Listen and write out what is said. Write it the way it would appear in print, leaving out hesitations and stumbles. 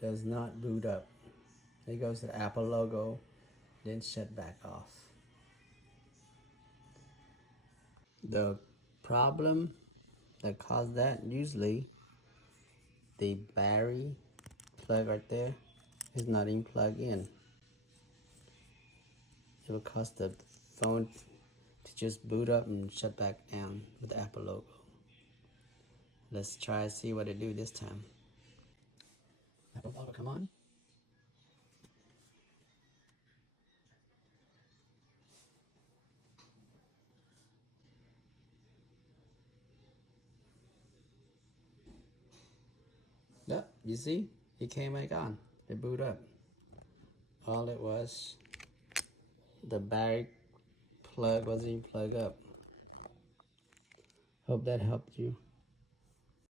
does not boot up. There goes the Apple logo, then shut back off. The problem that caused that, usually the battery plug right there is not even plugged in. It will cause the phone to just boot up and shut back down with the Apple logo. Let's try and see what it do this time. Apple logo come on. Yep, you see? It came back on. It boot up. All it was, the battery plug wasn't even plugged up. Hope that helped you.